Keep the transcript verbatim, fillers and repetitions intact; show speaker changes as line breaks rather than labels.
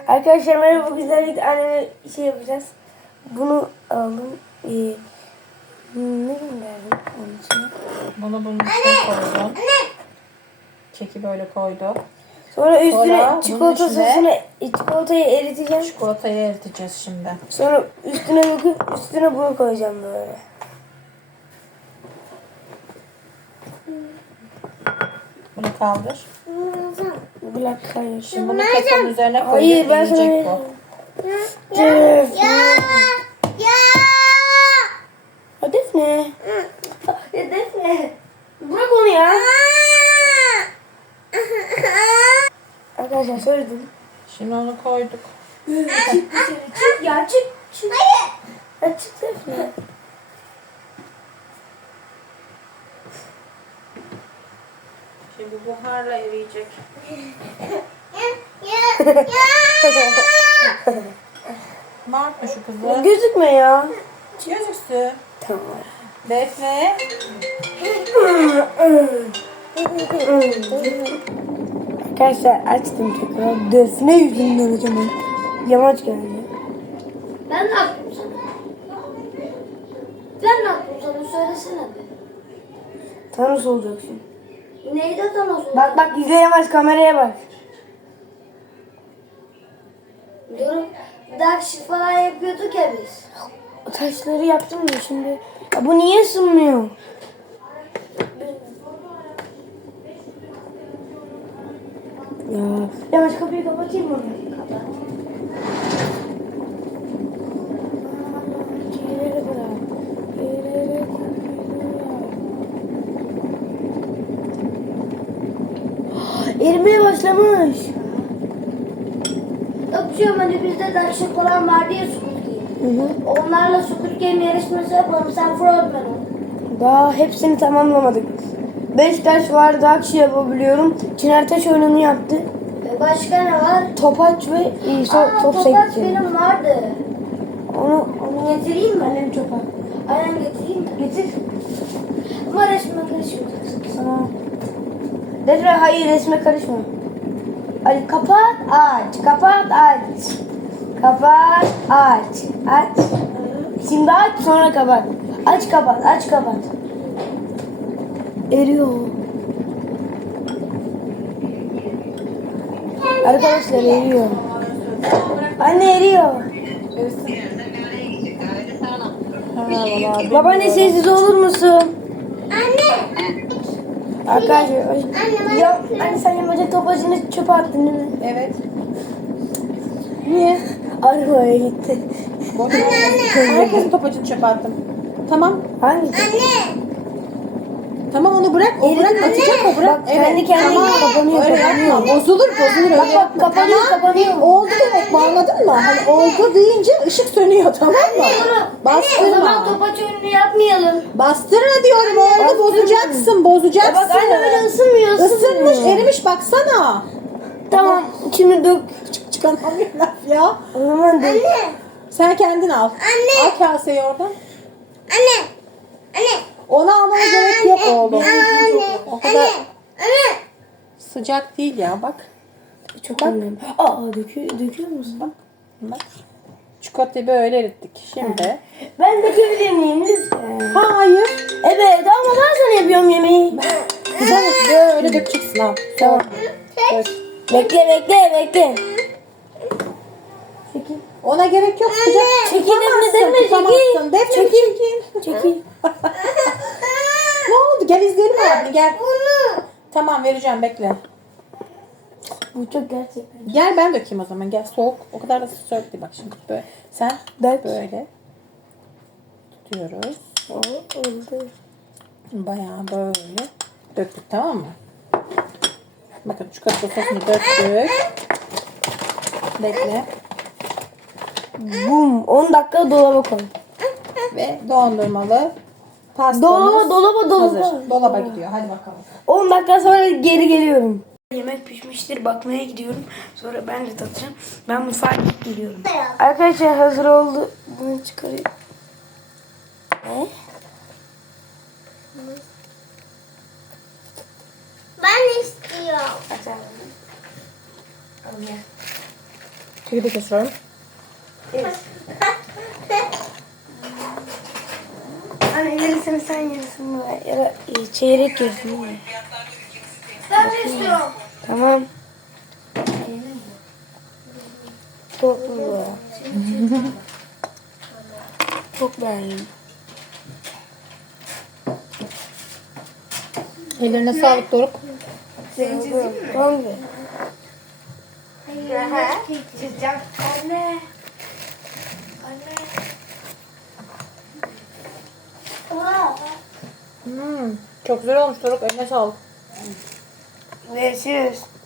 Arkadaşlar merhaba, bugün birlikte anneme şey yapacağız. Bunu aldım. Ee, ne gönderdim onun içine?
Bunu bunun içine koydum. Keki böyle koydu.
Sonra üstüne
Sonra
çikolata
bunun içine-
sosunu, çikolatayı eriteceğim.
Çikolatayı eriteceğiz şimdi.
Sonra üstüne döküp üstüne bunu koyacağım böyle.
Bunu kaldır.
Black hayır.
Şimdi bunu kekin üzerine koyuyor.
Hayır, ben sana
Yiyecek bu.
Defne.
Ya.
Ha, Defne. Ya Defne. Bırak onu ya. Arkadaşlar söyledim.
Şimdi onu koyduk.
Çık dışarı, çık ya, çık. Çık. Hayır. Ya çık Defne.
Şimdi buharla eriyecek. Bağırtma şu kızı.
Gözükme ya.
Gözüksün.
Tamam.
Defne.
Arkadaşlar açtım tekrar. Defne yüzünden hocam. Yamaç geldi.
Ben ne yaptım sana? Ben ne yaptım sana? Söylesene be.
Thanos olacaksın.
Neyde Thanos oldu?
Bak bak, izle Yamaç, kameraya bak.
Diyorum. Dark shift falan yapıyorduk ya biz.
O taşları yaptım ya şimdi. Ya bu niye ısınmıyor? Ya. Yamaç, kapıyı kapatayım mı? Kapat. Şeyleri bırak. Şeyleri koyuyor. Erimeye başlamış.
Yapıyorum hani bizde Dark shift falan vardı ya Squid Game.
Hı hı.
Onlarla Squid Game yarışması yapalım. Sen Frozen ol.
Daha hepsini tamamlamadık. Beş taş var, daha kişi yapabiliyorum. Çınar taş oyununu yaptı.
E başka ne var?
Topaç ve e, so,
Aa,
top
topaç
sekti.
benim vardı.
Onu, onu
Getireyim mi?
annem topa.
Aynen getireyim mi?
Getir.
Ama resme karışmayacaksın.
Tamam. Defne, hayır, resme karışma. Hadi kapat, aç. Kapat, aç. Kapat, aç. Aç. Şimdi aç, sonra kapat. Aç, kapat, aç, kapat. Eriyor. Arkadaşlar eriyor. Anne eriyor.
Merhabalar.
Babaanne, sessiz olur musun?
Anne.
Arkadaşlar.
Anne,
Ya, anne sen yamaca topacını çöpe attın değil mi?
Evet.
Niye? Arabaya gitti.
Boş ver. Herkesin topacını çöpe attım. Tamam.
Hangi?
Anne.
Tamam, onu bırak. O
Eridi.
bırak, atacak o bırak.
Bak, kendi kendine
tamam.
kapanıyor,
Öyle
kapanıyor.
yapma. Bozulur bozulur.
Bak
öyle
bak,
yapma.
kapanıyor, kapanıyor.
Oldu demek mi, anladın mı? Hani oldu deyince ışık sönüyor, tamam mı?
O zaman
Bastırma.
topaç oyununu yapmayalım.
Bastırma diyorum, oldu,
Bastırma.
bozacaksın
Ya
bozacaksın.
bak anne, öyle ısınmıyor, ısınmıyor.
Isınmış, erimiş, baksana.
Tamam, şimdi dök.
Çık çıkamıyor laf ya.
O zaman dök.
Sen kendin al.
Anne.
Al kaseyi oradan.
Anne. Anne.
Onu almana gerek yok oğlum.
Anne.
O kadar
Anne.
sıcak değil ya, bak.
Çok annem. Aa, döküyor, döküyor musun?
Bak. Çikolatayı böyle erittik. Şimdi.
Ben dökebilir miyim lütfen?
Hayır.
Evet, ama ben sana yapıyorum yemeği.
Sen böyle dökeceksin, al.
Tamam.
Dök.
Bekle, bekle, bekle. Çekil.
Ona gerek yok, sıcak.
Çekil
Tutamazsın,
Defne, Defne,
tutamazsın.
çekil.
Defne,
Çekil.
çekil.
Çekil.
Ne oldu? Gel izleyelim abini, gel.
Bunu.
Tamam, vereceğim, bekle.
Bu çok gerçekten.
Gel ben dökeyim o zaman, gel, soğuk. O kadar da soğuk değil, bak şimdi. Böyle. Sen
Dök.
böyle tutuyoruz.
Oo, oldu.
Bayağı böyle döktük, tamam mı? Bakın çikolata sosunu döktük. Bekle.
Bum. on dakika dolaba koy.
Ve dondurmalı pastamız
Dolaba, dolaba, dolaba.
hazır. Dolaba gidiyor. Hadi bakalım.
on dakika sonra geri geliyorum. Yemek pişmiştir. Bakmaya gidiyorum. Sonra ben de tadacağım. Ben mutfağa gidip geliyorum. Arkadaşlar hazır oldu. Bunu çıkarayım. Ne?
Ben istiyorum.
Aç abi. Al gel.
Keki de kesiyorum.
Anne yarısını sen yarısını ver. Ya da e, çeyrek yarısını ver.
Ben de istiyorum.
Tamam. Çok güzel. Çok beğendim.
Ellerine sağlık Doruk.
Seni çizeyim mi? Tamam mı?
Çizeceğim. Anne. Anne. Wow.
Hmm, çok güzel olmuş Doruk. Eline sağlık.
Görüşürüz.